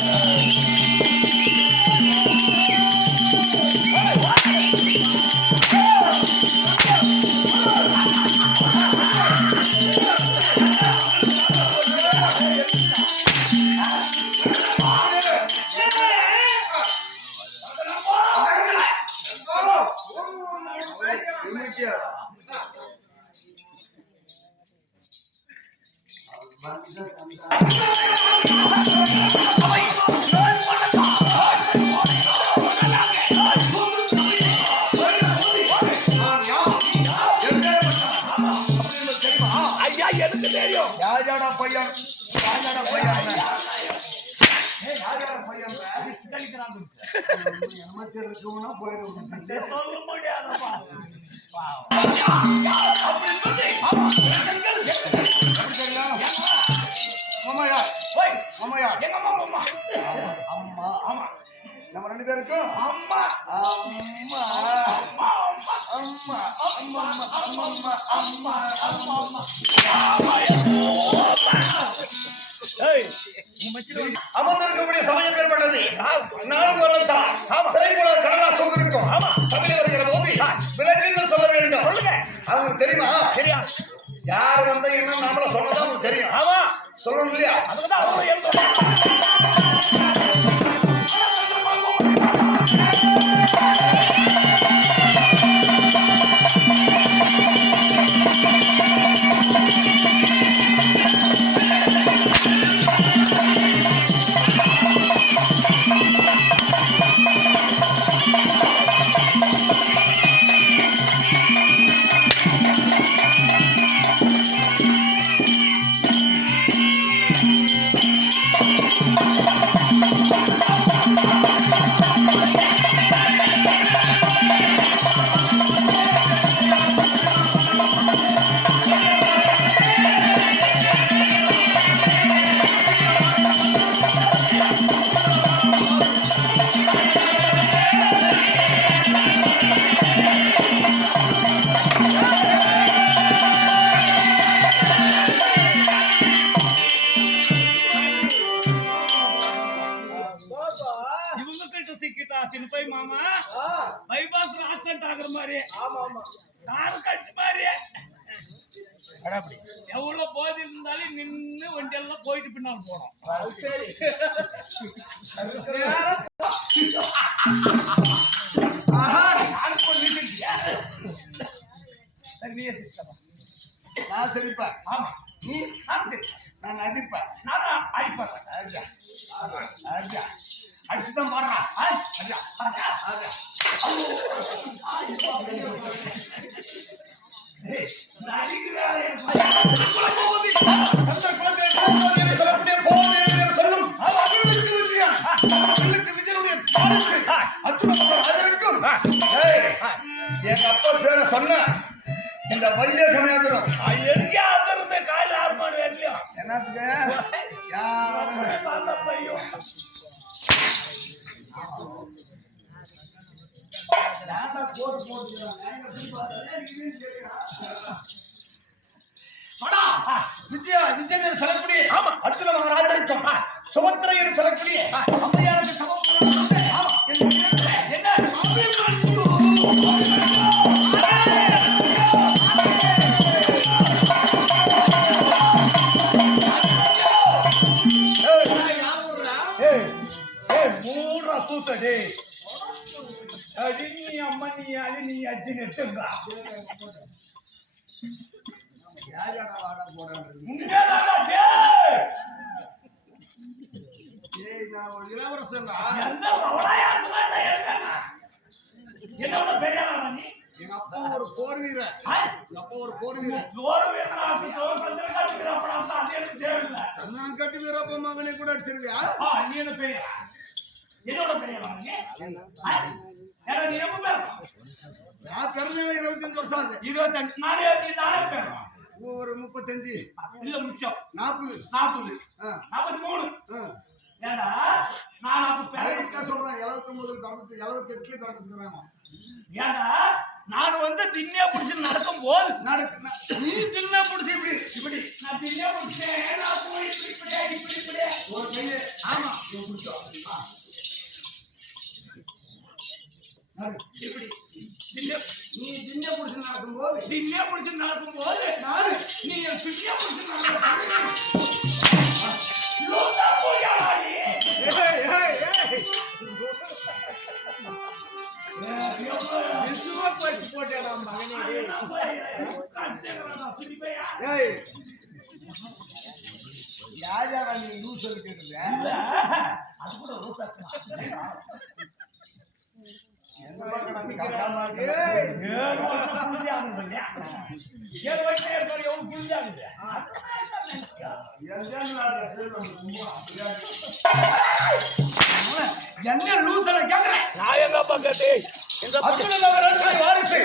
Amen. என்னமா தெரிஞ்சுக்கணும்னா போயிடும் சொல்ல முடியாதப்பா மாமா யார் ஓய் மாமா யார் எங்க அம்மா அம்மா அம்மா ஆமா நம்ம ரெண்டு பேருக்கும் அம்மா அம்மா அம்மா அம்மா அம்மா அம்மா அம்மா அம்மா அம்மா அம்மா அமர்ந்திருக்கக்கூடிய சமயம் ஏற்பட்டது. நான்கு வருடம் திரைப்பட கடலா சொல்லிருக்கோம் ஆமா. சபையில் வருகிற போது விளக்குகள் சொல்ல வேண்டும். அவங்களுக்கு தெரியுமா? சரியா யார் வந்த என்ன நாமள சொன்னதா உங்களுக்கு தெரியும். ஆமா. சொல்லணும் இல்லையா? அதுக்கு தார் கடிச்சு பாரு. எவ்வளவு போதி இருந்தாலும் நின்று வண்டியெல்லாம் போயிட்டு பின்னால் போனோம் நான் சிரிப்பேன். ஆமா. நீ? நான் அடிப்பேன் நான் அடிப்பேன். அடியா. அடியா. அடிச்சுதான் பாடுறா சந்திர நிற்காது அடினி அம்மனி அடினி அச்சு நிறுத்துறா இளவரசன் என்ன பெரிய நீ? எங்க அப்பா ஒரு போர் வீரர். அப்பா ஒரு போர் வீரர். சந்தனம் கட்டி வீரப்ப மகனை கூட அடிச்சிருக்கியா? நீ என்ன பெரிய ஆளா? என்னோட பெரிய ஆளா நீ? ஆ? ஏடா, நீ எப்ப நான் பிறந்த இருபத்தஞ்சு வருஷம் ஆகுது. இருபத்தஞ்சு நானே நீ நானே பேரும் ஒரு முப்பத்தஞ்சு. இல்ல மிச்சம் நாற்பது. நாற்பது. நாற்பத்தி மூணு. ஏடா நான் அப்ப கரெக்டா சொல்றேன். எழுபத்தொன்பதுல பிறந்து எழுபத்தி எட்டுல பிறந்துருக்கிறேன் ஏடா நான் வந்து திண்ணியா புடிச்சு நடக்கும் போது நடக்கு ந- திண்ண புடிச்சு இப்படி இப்படி. நான் திண்ணியா புடிச்சேன். இப்படி இப்படி திண்ணியா புடிச்சு நடக்கும் போது நானு நீ என் திண்ணியா புடிச்சு போயாடா நீ ஏய், ஏய், ஏய். விசுவ என்ன லூசல கேக்குறேன் அர்ஜுனன் மகாராஜன் வாரிசு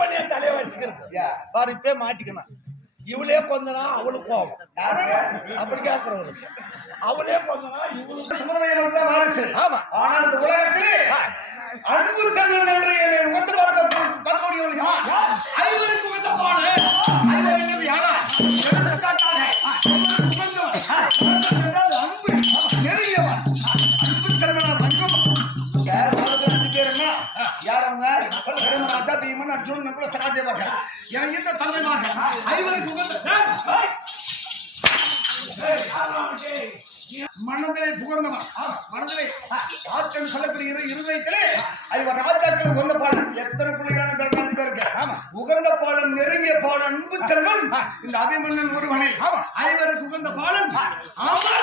பண்ணி என் தலையை வச்சுக்கிறது. பாரு இப்பே மாட்டிக்கணும். இவளே கொஞ்சனா அவளுக்கு யாருக்கு அப்படி கேட்கறவளுக்கு அவளே கொஞ்சனா இவளுக்கு சுமதிரையனுக்கு தான் வாரிசு. ஆமா. ஆனால் இந்த உலகத்திலே. அன்பு செல்வன் என்று என்னை உகந்து பார்க்க பார்க்கக்கூடியவள் யார்? ஐவருக்கு உகந்தமான ஐவர் என்பது யாரா? பெருமராஜா பீமன் அர்ஜுன் நகுல சகாதேவர்கள் எனக்கு இந்த தந்தைமார்கள் ஐவருக்கு உகந்த? மனதிலே புகழ்ந்தவன் மனதிலே சொல்லக்கூடிய இரு இருதயத்திலே ஐவர் ராஜாக்கள் உகந்த பாலன். எத்தனை பிள்ளைகளான பேர் அஞ்சு பேருக்கு உகந்த பாலன் நெருங்கிய பாலன் அன்பு செல்வன். இந்த அபிமன்னன் ஒருவனை. ஐவருக்கு உகந்த பாலன். அமர்நாடு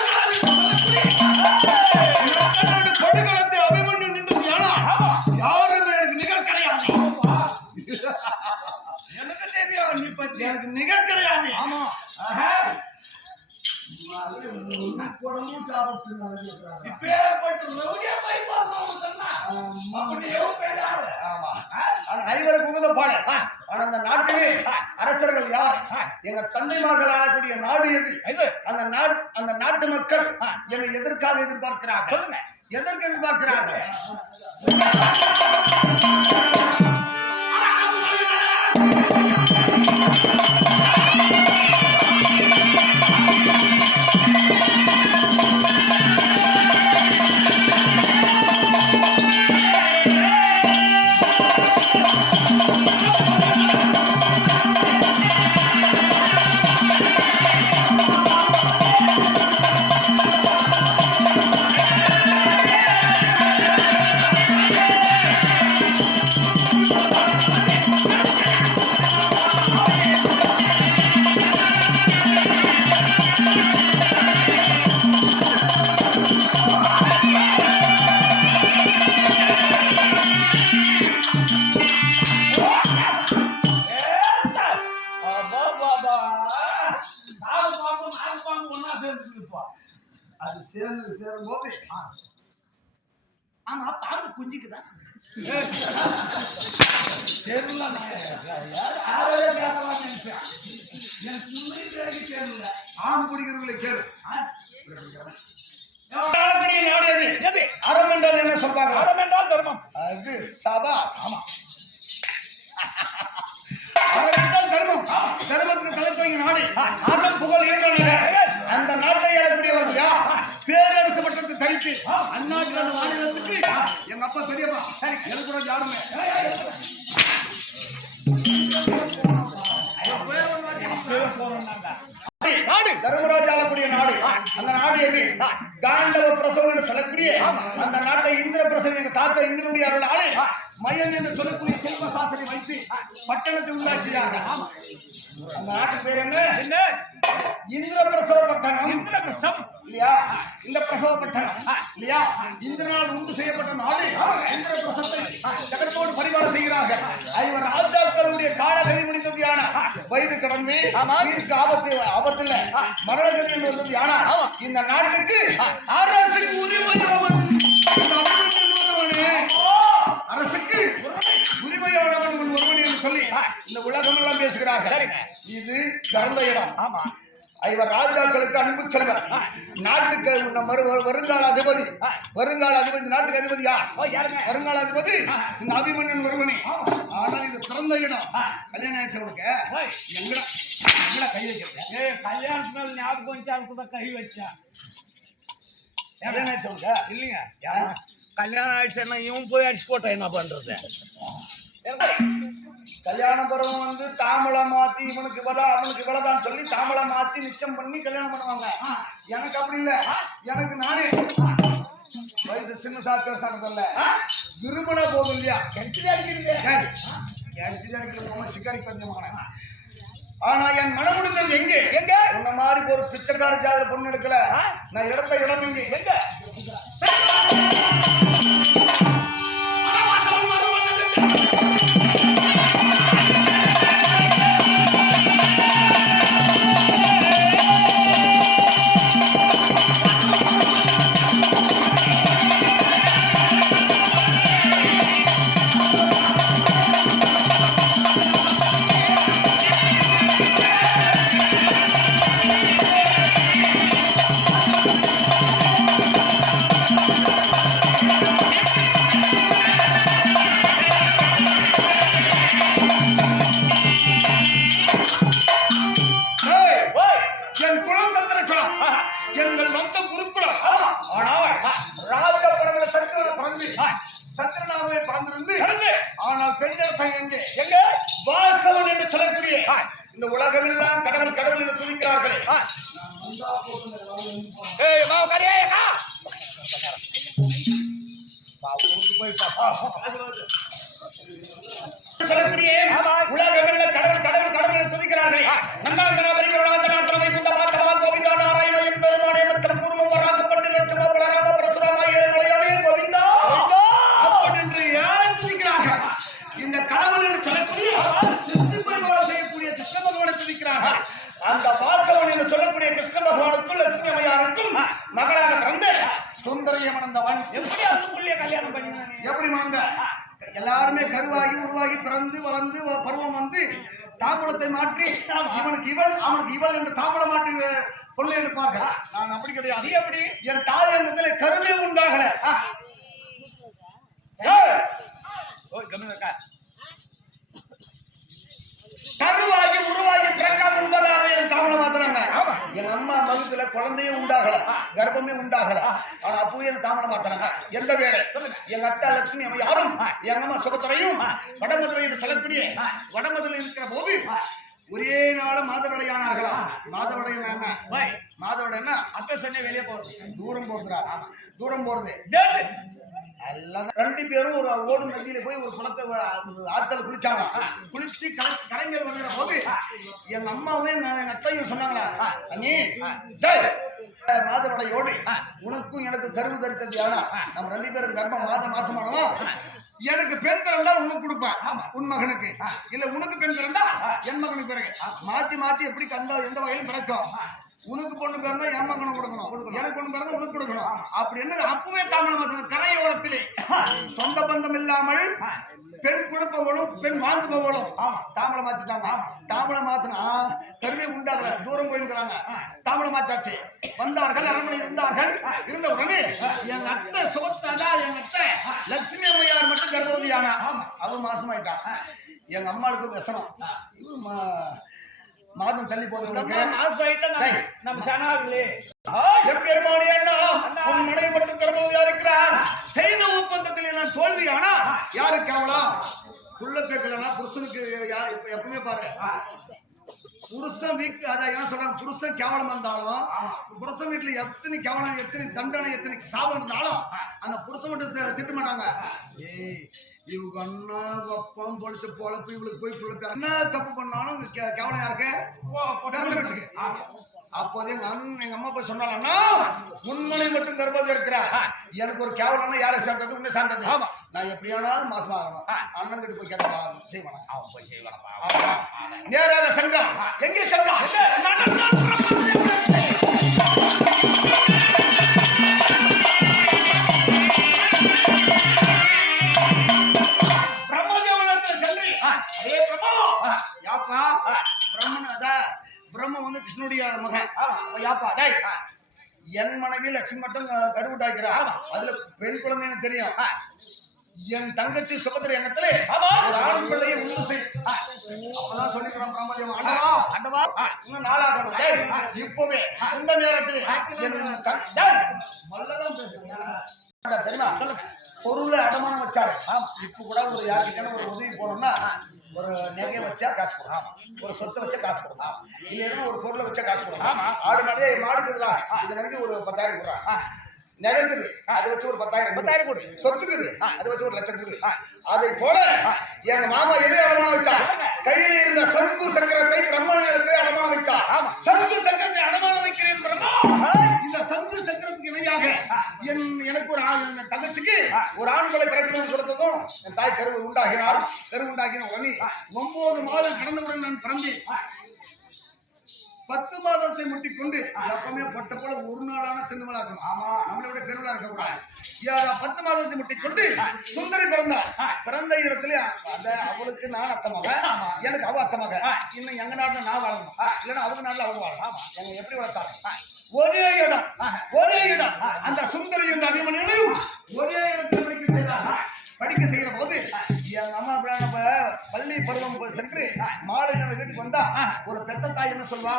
ஆமா. ஆனா ஐவருக்கு உகந்த பாடல். ஆனா அந்த நாட்டிலே அரசர்கள் யார்? எங்க தந்தைமார்கள் ஆளக்கூடிய நாடு எது? அந்த நாட் அந்த நாட்டு மக்கள் என்னை எதற்காக எதிர்பார்க்கிறார்கள்? எதற்கு எதிர்பார்க்கிறார்கள்? ஆமா பாம்பு குஞ்சிக்குதா? தெரியல ஆறே கேட்கலாம் நினைச்சேன் எனக்கு கேட்க தெரியல. ஆண் குடிக்கிறவர்களை கேளு. ஆ? ஆளக்கூடிய நாடு எது எது? அறம் என்றால் என்ன சொல்றாங்க அறம் என்றால் தர்மம். அது சபா ஆமா. அறம் என்றால் தர்மம் தர்மத்துக்கு தலை திருவங்க நாடு அறம் புகழ் நகர் அந்த நாட்டை ஏறக்கூடியவர்கள் யார்? பேரரசு பட்டத்தை தரித்து அந்நாட்டுக்கு அந்த மாநிலத்துக்கு எங்க அப்பா பெரியப்பா கூட யாருமே. தர்மராஜ் ஆளக்கூடிய நாடு. அந்த நாடு எது? காண்டவ பிரசவம் என்று சொல்லக்கூடிய அந்த நாட்டை இந்திர பிரசவம் எங்க தாத்தா இந்திரனுடைய அருளாலே மயன் என்று சொல்லக்கூடிய செல்வ சாசனை வைத்து பட்டணத்தை உண்டாக்கியார்கள் அந்த நாட்டுக்கு பேர் என்ன? என்ன? இந்திர பிரசவ பட்டணம். இந்திர பிரசம் இல்லையா? இந்த பிரசவ பட்டணம் இல்லையா? இந்திரனால் உண்டு செய்யப்பட்ட நாடு. இந்திர பிரசத்தை ஜகத்தோடு பரிமாறம் செய்கிறார்கள். ஐவர் ராஜாக்களுடைய கால கதி முடிந்தது யானா? வயது கடந்து உயிருக்கு ஆபத்து ஆபத்துல மரணகதி என்று வந்தது யானா? இந்த நாட்டுக்கு அரசுக்கு ஒருவனே. அரசுக்கு உரிமையானவன் இவன் ஒருவன் என்று சொல்லி இந்த உலகம் எல்லாம் பேசுகிறார்கள். இது பிறந்த இடம். ஆமா. இவர் ராஜாக்களுக்கு அன்பு செல்வன் நாட்டுக்கு வரு- வருங்கால அதிபதி. வருங்கால அதிபதி நாட்டுக்கு அதிபதி யார்? வருங்கால அதிபதி இந்த அபிமன்னன் ஒருவனே. ஆனால் இது பிறந்த இடம். கல்யாணம் ஆயிடுச்சு உனக்கு. எங்கடா எங்கடா கை வைக்கிறது? ஏ கல்யாணத்துல ஞாபகம் வச்சு கை வச்சா கல்யாணம் ஆயிடுச்சு உனக்கு இல்லைங்க. யாரா? கல்யாணம் ஆயிடுச்சுன்னா இவன் போய் அடிச்சு போட்டா என்ன பண்றது? கல்யாண பருவம் வந்து தாமலை மாத்தி இவனுக்கு இவ்வளவு அவனுக்கு இவ்வளவுதான் சொல்லி தாமலை மாத்தி நிச்சயம் பண்ணி கல்யாணம் பண்ணுவாங்க. எனக்கு அப்படி இல்ல. எனக்கு நானே. வயசு சின்ன சா பேசானதில்ல விரும்பினா போதும் இல்லையா? கிணத்துல அடிக்கிறீங்க சிக்காரி பஞ்சமான ஆனா என் மனம் முடிந்தது எங்கே? எங்க? உன்ன மாதிரி ஒரு பிச்சைக்கார ஜாதியில பொண்ணு எடுக்கல? நான் எடுத்த இடம் எங்கே? ஏய் மாவு போய் சொல்லக்கூடிய ஆமா. உலகமெல்லாம் கடவுள் கடவுள் கடவுள் துதிக்கிறார்களே ஆ. நன்னாந்தன பரிகரணாந்த அம்மையாருக்கும் மகளாக பிறந்த சுந்தரிய மணந்தவன். எப்படி அதுக்குள்ளே கல்யாணம் பண்ணினானே? எப்படி மணந்த? எல்லாருமே கருவாகி உருவாகி பிறந்து வளர்ந்து பருவம் வந்து தாம்பூலத்தை மாற்றி. இவனுக்கு இவள் அவனுக்கு இவள் என்று தாம்பூலம் மாற்றி பொண்ணு எடுப்பார்கள். நான் அப்படி கிடையாது. எப்படி? என் தாய் எண்ணத்தில் கருவே உண்டாகல. கருவாகி உருவாகி பிறக்காம முன்பதாக எனக்கு தாமலை மாத்துறாங்க. எங்க அம்மா மகத்துல குழந்தையே உண்டாகல கர்ப்பமே உண்டாகல. ஆனா அப்பவே எனக்கு தாமலை மாத்துறாங்க? எந்த வேலை? எங்க அத்தா லட்சுமி அம்மா யாரும் எங்க அம்மா சுபத்திரையும் வடமதுரை என்று சொல்லக்கூடிய வடமதுரை இருக்கிற போது ஒரே நாள் மாதவடையானார்களாம் மாதவடையன் என்ன? பாய் மாதவடை என்ன அத்தை சொன்ன வெளியே போறது. தூரம் போறதுடா. தூரம் போறது. ரெண்டு பேரும் ஒரு ஓடும் நதியில போய் ஒரு குளத்தை ஆத்தல் ஆத்துல குளிச்சாங்க. குளிச்சு கலை கரைஞர் வந்துற போது எங்க அம்மாவும் எங்க அத்தையும் சொன்னாங்களா அண்ணி மாதவடையோடு உனக்கும் எனக்கு கருவு தரித்தது வேணாம் நம்ம ரெண்டு பேரும் கர்ப்பம் மாத மாசமானவா எனக்கு பெண் பிறந்தா உனக்கு கொடுப்பேன் உன் மகனுக்கு. இல்ல உனக்கு பெண் பிறந்தா என் மகனுக்கு பிறகு. மாத்தி மாத்தி எப்படி கந்தா எந்த வகையிலும் பிறக்கும்? உனக்கு பொண்ணு பிறந்தா மகனுக்கு கொடுக்கணும். எனக்கு பொண்ணு பிறந்தா உனக்கு கொடுக்கணும். அப்படின்னு அப்பவே மாத்தணும் கரையோரத்திலே சொந்த பந்தம் இல்லாமல் பெண் கொடுப்பவளும் பெண் வாங்குபவளும். தாமரை மாத்திட்டாங்க தாமரை மாத்தினா கருமை உண்டாகல. தூரம் போயிருக்கிறாங்க. தாமரை மாத்தாச்சு வந்தார்கள் அரண்மனை இருந்தார்கள். இருந்த உடனே எங்க அத்தை சுகத்தாதா எங்க அத்தை லட்சுமி அம்மையார் மட்டும் கர்ப்பவதி ஆனா அவன் மாசமாயிட்டான் எங்க அம்மாளுக்கு விஷனம் இவன் மா- மாதம் தள்ளி நம்ம உனக்கு நம்ம- சனாவிலே எம்பெருமானே அண்ணா உன் மனைவி மட்டும் தரும்போது இருக்கிறார்? செய்த ஒப்பந்தத்தில் நான் தோல்வி. ஆனா யாரு கேவலம் புள்ள பேக்கலனா புருஷனுக்கு எப்பவுமே பாரு. புருஷன் வீக் அதான் என்ன சொல்றாங்க? புருஷன் கேவலம் வந்தாலும் புருஷன் வீட்டுல எத்தனை கேவலம் எத்தனை தண்டனை எத்தனை சாபம் இருந்தாலும் அந்த புருஷன் மட்டும் திட்ட மாட்டாங்க. ஏய் இவங்க அண்ணா அப்பம் பொழிச்ச பொழப்பு இவளுக்கு போய் புள்ள பே- என்ன தப்பு பண்ணாலும் கேவலம் யாருக்கு? பிறந்த வீட்டுக்கு. அப்போதே எங்க அண்ணன் எங்க அம்மா போய் சொன்னாலன்னா உண்மனை மட்டும் கர்ப்பது இருக்கிறார். எனக்கு ஒரு கேவலம்னா யாரை சேர்ந்தது? உன்னை சேர்ந்தது. நான் எப்படியானாலும் மாசமா ஆகணும் அண்ணன் கிட்ட போய் கேட்டா செய்வானா? அவன் போய் செய்வானப்பா நேராக சென்றான் எங்கே சென்றான் பிரம்மதேவனிடத்தில் சென்று, "அடே பிரம்மா, யாப்பா? பிரம்மன் அத பிரம்ம வந்து கிருஷ்ணனுடைய மகன். யாப்பா? டேய் என் மனைவி லட்சுமி மட்டும் கருவுட்டாக்கிறா அதுல பெண் குழந்தைன்னு தெரியும். என் தங்கச்சி சுபத்திர எண்ணத்துல ஆண் பிள்ளையை உண்டு செய். அப்பதான் சொல்லிக்கிறான் பிரம்மதேவன் ஆண்டவா. அண்டவா இன்னும் டேய் இப்பவே இந்த நேரத்தில் மல்லதான் தெரியுமா? பொருளை அடமானம் வச்சாரு. இப்ப கூட ஒரு யாருக்கிட்ட ஒரு உதவி போனோம்னா ஒரு நகை வச்சா காசு கொடுக்கலாம் ஒரு சொத்தை வச்சா காசு கொடுக்கலாம் இல்லைன்னா ஒரு பொருளை வச்சா காசு கொடுக்கலாம் ஆடு மாடு மாடுக்குதுடா இதை நம்பி ஒரு பத்தாயிரம் கொடுறான் நகைக்குது அதை வச்சு ஒரு பத்தாயிரம். பத்தாயிரம் கொடு. சொத்துக்குது. அதை வச்சு ஒரு லட்சம் கொடு அதை போல எங்க மாமா எதை அடமானம் வைத்தார். கையில இருந்த சங்கு சக்கரத்தை பிரம்மனுக்கு அடமானம் வைத்தார். சங்கு சக்கரத்தை அடமானம் வைக்கிறேன் பிரம்மா. இந்த சங்கு சக்கரத்துக்கு இணையாக என் எனக்கு ஒரு ஆண் தங்கச்சிக்கு ஒரு ஆண்களை பிறக்கணும்னு சொல்றதும் என் தாய் கரு உண்டாகினார் கரு உண்டாகின உடனே ஒன்பது மாதம் கடந்தவுடன் நான் பிறந்தேன். பத்து மாதத்தை முட்டிக்கொண்டு எப்பவுமே பட்ட போல ஒரு நாளான சின்னமலா இருக்கணும். ஆமா நம்மளை விட பெருமளா இருக்க கூடாது யா- பத்து மாதத்தை முட்டிக்கொண்டு சுந்தரி பிறந்தார் பிறந்த இடத்துல அந்த அவளுக்கு நான் அத்தமாக எனக்கு அவ அத்தமாக இன்னும் எங்க நாட்டுல நான் வாழணும். இல்லைன்னா அவங்க நாட்டுல அவங்க வாழணும். எங்க எப்படி வளர்த்தாங்க ஒரே இடம். ஒரே இடம். அந்த சுந்தரி இந்த அபிமன்யும் ஒரே இடத்தில் படிக்க செய்தார் படிக்க செய்யற போது எங்க அம்மா அப்படி நம்ம பள்ளி பருவம் சென்று மாலை நேரம் வீட்டுக்கு வந்தா ஒரு பெத்த தாய் என்ன சொல்வா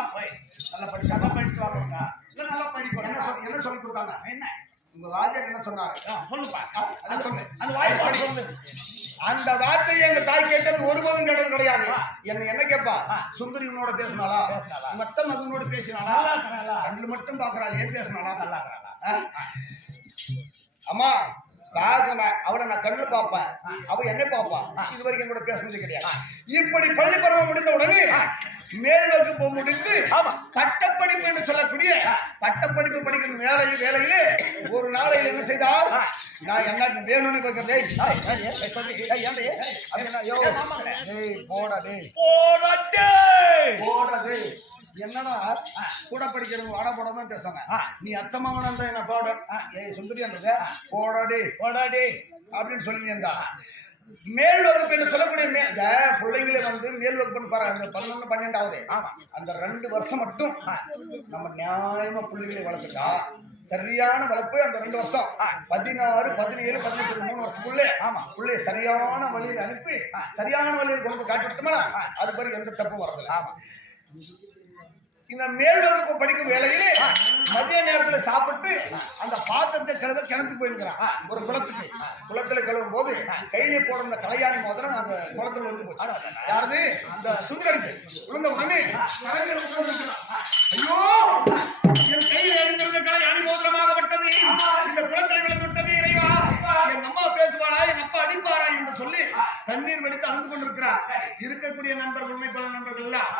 நல்லா படிச்சா நல்லா படிச்சு வாங்க நல்லா என்ன படிக்கணும் சொல் என்ன சொல்லி கொடுத்தாங்க? என்ன? உங்க வாத்தியார் என்ன சொன்னாரு? சொல்லுப்பா. ஆ, அதை சொல்லு. அந்த வாய் பாடி சொல்லு அந்த வார்த்தையை எங்க தாய் கேட்டது ஒரு போதும் கேட்டது கிடையாது. என்ன என்ன கேப்பா? சுந்தரி உன்னோட பேசினாளா? பேசினாளா? மத்த மகனோட பேசினாளா? கண்ணுல மட்டும் பாக்குறாள் ஏன் பேசினாளா? அம்மா பாக்கல அவளை நான் கண்ணுல பார்ப்பேன் அவ என்ன பார்ப்பா இது வரைக்கும் கூட பேசுனது கிடையாது இப்படி பள்ளி பருவம் முடிந்த உடனே மேல் வகுப்பு முடித்து ஆமா. பட்டப்படிப்பு என்று சொல்லக்கூடிய பட்டப்படிப்பு படிக்கிற வேலை வேலையிலே ஒரு நாளையில் என்ன செய்தால் நான் என்ன வேணும்னு கேட்கிறேன் ஏய், ஏய், ஏய், என்னடா? கூட படிக்கிறவங்க வாடா போட தான் பேசுவாங்க. ஆ. நீ அத்தமாவனா என்ன போட? ஏய் சுந்தரியான்றது? போடாடி. போடாடே. அப்படின்னு சொல்லி இருந்தா மேல் வகுப்பு என்று சொல்லக்கூடிய மே- இந்த பிள்ளைங்களே வந்து மேல் வகுப்புன்னு பாரு அந்த பதினொன்று பன்னெண்டாவது ஆமா. அந்த ரெண்டு வருஷம் மட்டும் நம்ம நியாயமா பிள்ளைகளை வளர்த்துட்டா சரியான வளர்ப்பு அந்த ரெண்டு வருஷம். பதினாறு பதினேழு பதினெட்டு மூணு வருஷத்துக்குள்ளே ஆமா. பிள்ளைய சரியான வழியில் அனுப்பி சரியான வழியில் கொண்டு காட்டி விட்டோம்னா அது பிறகு எந்த தப்பும் வரதில்லை இந்த மேல் வகுப்பு படிக்கும் வேலையிலே மதிய நேரத்துல சாப்பிட்டு அந்த பாத்திரத்தை கழுவ கிணத்துக்கு போயிருக்கிறான். ஒரு குளத்துக்கு. குளத்துல கழுவும் போது கையிலே போடுற அந்த கலையாணி மோதிரம் அந்த குளத்துல வந்து போச்சு. யாருது? அந்த சுந்தரிக்கு. விழுந்த உடனே. ஐயோ! என் கையில் எழுந்திருந்த கலையாணி மோதிரமாகப்பட்டது இந்த குளத்துல விழுந்து விட்டது இறைவா. எங்க அம்மா பேசுவாளா? எங்க அப்பா அடிப்பாரா? என்று சொல்லி கண்ணீர் வெடித்து அழுந்து கொண்டிருக்கிறார். இருக்கக்கூடிய நண்பர்கள் உண்மை பல நண்பர்கள் எல்லாம்.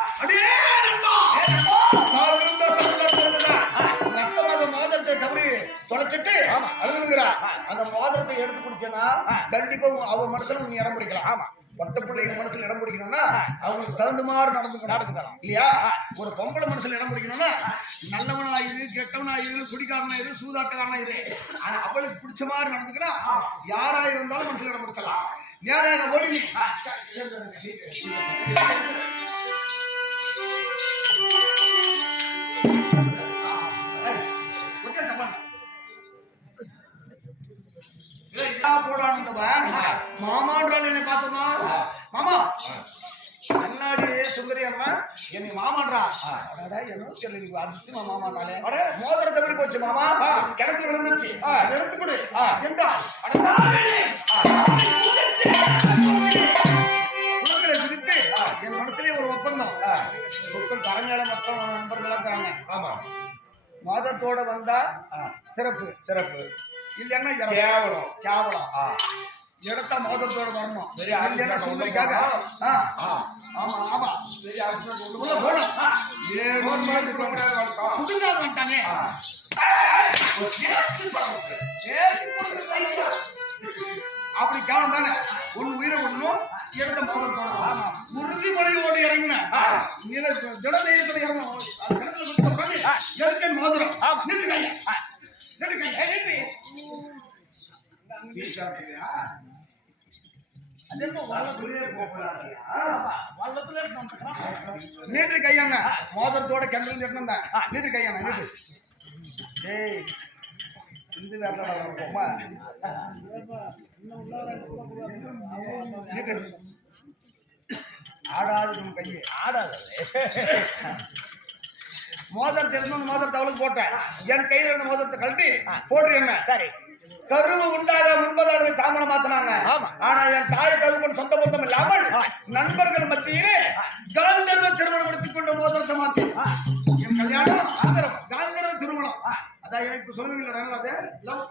மோதிரத்தை தவறி தொலைச்சிட்டு அழுகுங்கிறா அந்த மோதிரத்தை எடுத்து குடிச்சேன்னா கண்டிப்பா உன் அவ மனசுல நீ இடம் பிடிக்கலாம். ஆமா. பிள்ளைங்க மனசுல இடம் பிடிக்கணும்னா அவங்களுக்கு தகுந்த மாதிரி நடந்துக்கணும் நடந்துக்கலாம். இல்லையா? ஒரு பொம்பளை மனசுல இடம் பிடிக்கணும்னா நல்லவனா இரு கெட்டவனா இரு குடிக்காரனா இரு சூதாட்டக்காரனா ஆனா அவளுக்கு பிடிச்ச மாதிரி நடந்துக்கினா யாரா இருந்தாலும் மனசுல இடம் பிடிச்சலாம் நேராக ஓடி போடானுந்தவ மாமான்றால் என்னை பார்த்தோமா? மாமா சுந்தரி அண்ணா என்னை மாமான்றா? என்ன தெரியல நீ அதிசயமா மாமானாலே மோதிர தவறி போச்சு மாமா. கிணத்துல விழுந்துச்சு எடுத்து கொடு. என்றா குளத்துல குதித்து என் மனசுலயே ஒரு ஒப்பந்தம். சொத்து கரங்கால மொத்தம் நண்பர்களா தராங்க ஆமா. மதத்தோட வந்தா சிறப்பு. சிறப்பு. இல்லைன்னா. கேவலம். கேவலம். ஆ. எடுத்தா மோதிரத்தோட வரணும். இல்லைன்னா சுந்தரிக்காக. ஆமா ஆமா. சரி உள்ள போ. போகணும் ஏழு ஒரு மணி மணிக்கு போக முடியாது வழக்கம். புதுநாள் வந்துட்டானே. ஆ. அப்படி கேவலம் தானே? உன் உயிரை ஒண்ணும் எடுத்த மோதிரத்தோட வரணும். உறுதிமொழியோடு இறங்கின. நில தினதேயத்தோட இறங்கணும் எடுத்த மோதிரம்? நின்று கையா. நின்று கையா. நீட்டு கையாங்க மோதிரத்தோட கிணறு செட்டினா நீட்டு கையாங்க நீட்டு ஏய் இந்த பொம்மா? நீட்டு ஆடாது நம்ம கையை. ஆடாது மோதிரத்தை இருந்து மோதிரத்தை அவளுக்கு போட்டேன். என் கையில இருந்த மோதிரத்தை கழட்டி போட்டு என்ன? சரி. கருவு உண்டாக முன்பதாக தாமனம் மாத்தினாங்க. ஆனா என் தாய் தகுப்பன் சொந்த பந்தம் இல்லாமல். நண்பர்கள் மத்தியிலே காந்தர்வ திருமணம் எடுத்துக் கொண்ட மோதிரத்தை மாத்தி என் கல்யாணம் திருமணம் அதான் எனக்கு சொல்லுவீங்களா அது? லவ்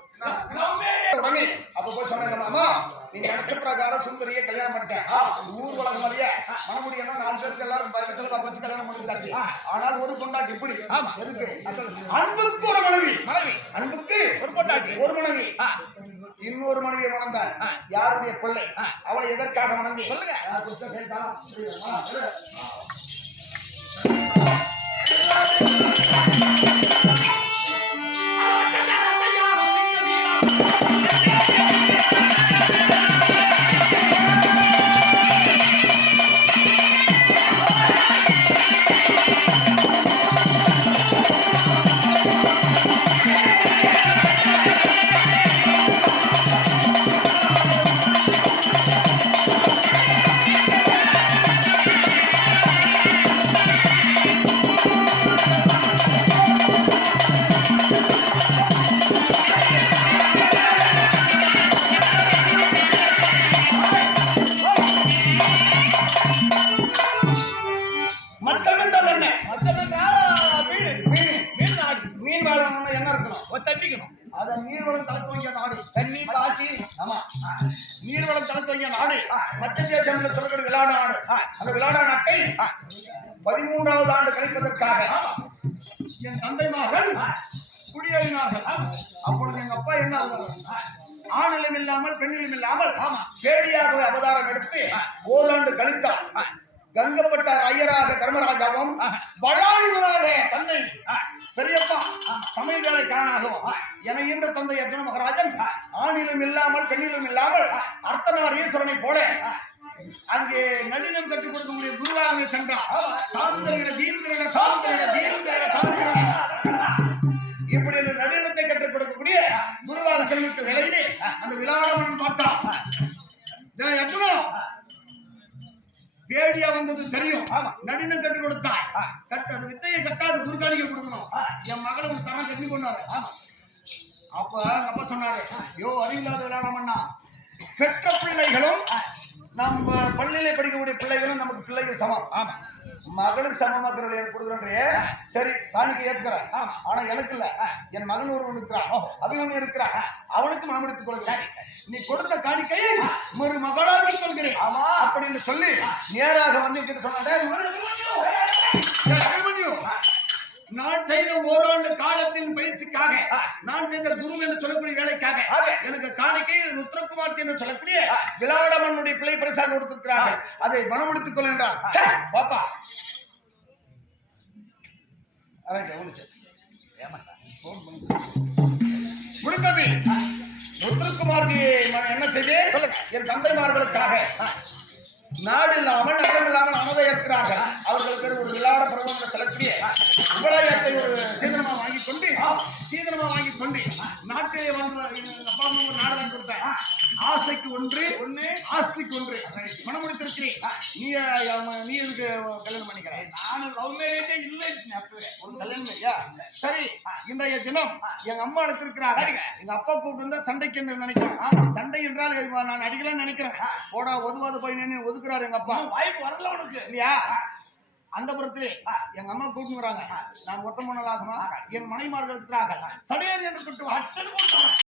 உடனே அப்ப போய் அம்மா நீங்க நினைச்ச பிரகாரம் சுந்தரியை கல்யாணம் பண்ணிட்டேன். ஊர் வழக்கு மாதிரியே. மனமுடி நாலு பேருக்கு எல்லாரும் பக்கத்துல வச்சு கல்யாணம் பண்ணிட்டாச்சு. ஆனால் ஒரு பொண்டாட்டி இப்படி. எதுக்கு? அன்புக்கு ஒரு மனைவி. மனைவி. அன்புக்கு ஒரு பொண்டாட்டி. ஒரு மனைவி. இன்னொரு மனைவியை மணந்தார் ஆ. யாருடைய பிள்ளை. அவளை எதற்காக மணந்தி? சொல்லுங்க. ஆ, புதுசா மூன்றாவது ஆண்டு கழிப்பதற்காக என் தந்தை மகள் குடியேறினார்கள். அப்பொழுது எங்க அப்பா என்ன ஆணிலும் இல்லாமல் பெண்ணிலும் இல்லாமல் பேடியாகவே அவதாரம் எடுத்து ஓராண்டு கழித்தார். கங்கப்பட்டார் ஐயராக தர்மராஜாவும் வளாளிகளாக தந்தை பெரியப்பா சமையல் வேலைக்காரனாகவும் என ஈன்ற தந்தை அர்ஜுன மகராஜன் ஆணிலும் இல்லாமல் பெண்ணிலும் இல்லாமல் அர்த்தனார் ஈஸ்வரனை போல அங்கே நளினம் கற்றுக் கொடுக்கக்கூடிய குருவாக சென்றார். தாந்திரிட தீந்திரிட தாந்திரிட தீந்திரிட தாந்திரிட இப்படி ஒரு நளினத்தை கற்றுக் கொடுக்கக்கூடிய குருவாக செல்வித்த வேலையிலே அந்த விழாவன் பார்த்தான் பேடியா வந்தது தெரியும். நடினம் கட்டு கொடுத்தாய். கட்டு அது வித்தையை கட்டாது குருகாணிக்க கொடுக்கணும். என் மகளை உன் தரம் கட்டி கொண்டாரு. அப்ப நம்ம சொன்னாரு யோ அறிவில்லாத விளையாடமண்ணா பெற்ற பிள்ளைகளும் நம்ம பள்ளியிலே படிக்கக்கூடிய பிள்ளைகளும் நமக்கு பிள்ளைகள் சமம். மகளுக்கு சமமாக்குறவளை எனக்கு கொடுக்குறேன்றே சரி காணிக்கை ஏத்துக்கிறேன். ஆனா எனக்கு இல்ல. என் மகன் ஒருவன் இருக்கிறான். அபிமன் இருக்கிறான். அவனுக்கு மனம் எடுத்துக் கொள்கிறேன். நீ கொடுத்த காணிக்கையை ஒரு மகளாக்கி கொள்கிறேன் அப்படின்னு சொல்லி நேராக வந்து என்கிட்ட சொன்னான். நான் செய்த ஓராண்டு காலத்தின் பயிற்சிக்காக நான் செய்த குரு என்று சொல்லக்கூடிய வேலைக்காக எனக்கு காணிக்கை ருத்ரகுமார் என்று சொல்லக்கூடிய விளாடமன்னுடைய பிள்ளை பரிசாக கொடுத்திருக்கிறார்கள். அதை மனமுடித்துக் கொள் என்றார் பாப்பா. முடிந்தது ருத்ரகுமாருக்கு நான் என்ன செய்தேன்? என் தந்தைமார்களுக்காக. நாடு இல்லாமல் நகரம் இல்லாமல் அனதை இருக்கிறார்கள் அவர்களுக்கு ஒரு விளையாட பருவம் செலுத்திய உபலயத்தை ஒரு சீதனமா வாங்கி கொண்டு சீதனமா வாங்கி கொண்டு நாட்டிலே வந்து எங்க அப்பா அம்மா ஒரு நாடகம் கொடுத்தேன் ஆசைக்கு ஒன்று ஒண்ணு. ஆஸ்திக்கு ஒன்று. மனமுடித்திருக்கிறேன் நீ நீ எதுக்கு கல்யாணம் பண்ணிக்கிற நானும் லவ் மேரேஜே அப்பவே. கல்யாணம் இல்லையா? சரி இன்றைய தினம் எங்க அம்மா அழைத்திருக்கிறாங்க சரிங்க. எங்க அப்பா கூப்பிட்டு வந்தா சண்டைக்கு என்று நினைக்கிறேன். சண்டை என்றால் நான் அடிக்கலாம்னு நினைக்கிறேன். போடா ஒதுவாத பையன் ஒதுக்குறாரு எங்க அப்பா. வாய்ப்பு வரல உனக்கு. இல்லையா? அந்த புறத்திலே எங்க அம்மா வராங்க. நான் ஒத்த மணலாகுமா என் மனைமார்கள் இருக்கிறார்கள். சடையர் என்று கூட்டு வா. அட்டன்னு போட்டான்